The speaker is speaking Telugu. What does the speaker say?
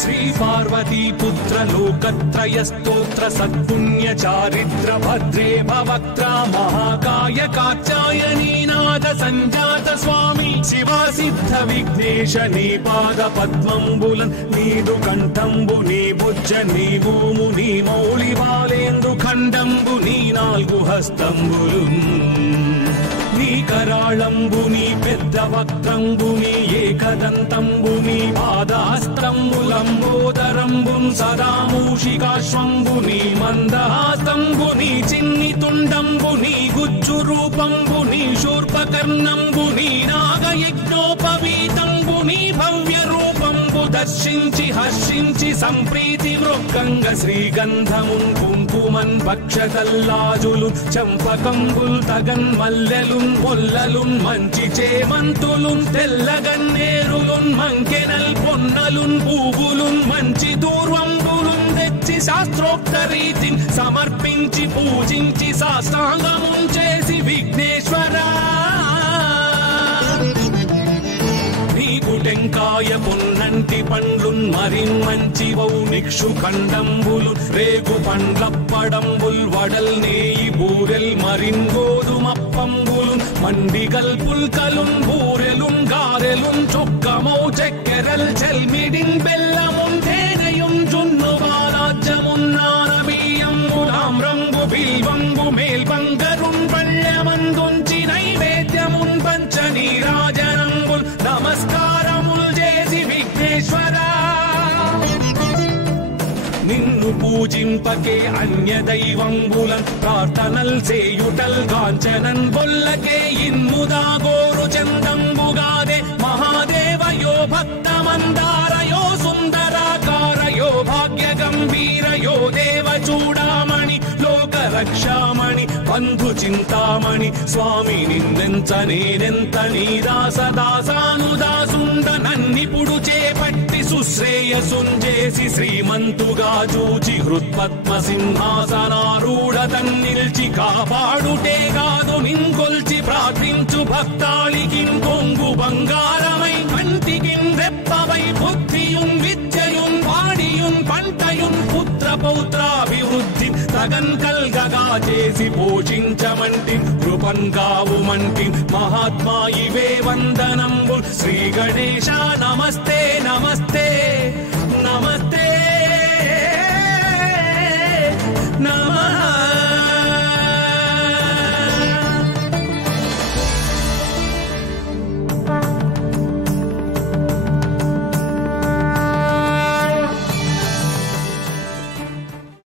శ్రీ పార్వతీ పుత్ర లోకత్రయ స్తోత్ర సత్పుణ్య చారిత్ర భద్రే భవక్త్ర మహాకాయ కాత్యాయనీనాథ సంజాత స్వామి శివా సిద్ధ విఘ్నేశ నీ పాద పద్మంబులన్ నీదు కంఠంబు నీ బుజ్జ నీ భూము నీ మౌళి బాలేందు ఖండంబు నీ నాలుగు హస్తంబులు నీ కరాళంబు నీ పెద్ద వక్త్రంబు నీ ఏకదంతంబు నీ పాదాస్తంబులంబోదరంబు సదా మూషికాశ్వంబు నీ మందహాస్తంబు నీ చిన్ని తుండంబు నీ గుజ్జు రూపంబు నీ శూర్పకర్ణంబు నీ నాగయజ్ఞోపవీతంబు నీ భవ్య రూపంబు దర్శించి హర్షించి సంప్రీతి వృక్కంగ శ్రీగంధమున్ కుంకుమన్ భక్షతల్లాజులు చంపకంబుల్ తగన్ మల్లెలున్ మొల్లలున్ మంచి చేమంతులున్ తెల్లగన్నేరులున్ మంకెనల్ పొన్నలున్ పూవులున్ మంచి దూర్వంబులున్ తెచ్చి శాస్త్రోక్త రీతిని సమర్పించి పూజించి సాష్టాంగమున్ చేసి విఘ్నేశ్వరా టెంకాయ పొన్నంటి పండ్లున్ మరిన్ మంచి వౌ నిక్షు ఖండంబులు రేగు పండ్లప్పడంబుల్ వడల్ నేయి బూరెల్ మరిన్ గోధుమప్పంబులు మండిగల్ పుల్కలున్ బూరెలున్ గారెలున్ చొక్కమౌ చెక్కెరల్ చెల్మిడిన్ బెల్లమున్ తేనెయున్ జున్ను బాలాజ్యమున్ నానబియ్యంబులామ్రంబు బిల్వంబు మేల్బంగరున్ పళ్ళమందుంచి నైవేద్యమున్ పంచ నీరాజనంబుల్ నమస్కారముల్ చేసి విఘ్నేశ్వరా నిన్ను పూజింపకే అన్య దైవంబులన్ ప్రార్థనల్ చేయుటల్ కాంచనన్ బొల్లకే ఇన్ముదా గోరు చందంబుగాదే మహాదేవయో భక్తమందారయో సుందరాకారయో భాగ్య గంభీరయో దేవ చూడామణి లోక రక్షామణి బంధు చింతామణి స్వామి నిన్నెంత నేనెంత నీ దాసదాసానుదాసుండ నన్నిపుడు చేపట్టి సుశ్రేయసుంజేసి శ్రీమంతుగా చూచి హృత్పద్మ సింహాసనారూఢ తన్నిల్చి కాపాడుటే కాదు నింకొల్చి ప్రార్థించు భక్తాళికిన్ కొంగు బంగారమై కంటికిన్ రెప్పవై బుద్ధియున్ విద్యయున్ వాడియున్ పంటయున్ పుత్ర పౌత్రాభివృద్ధి తగన్ కల్గగా చేసి పోషించమంటి కృపన్ కావుమంటి మహాత్మా ఇవే వందనంబుల్ శ్రీ గణేశ నమస్తే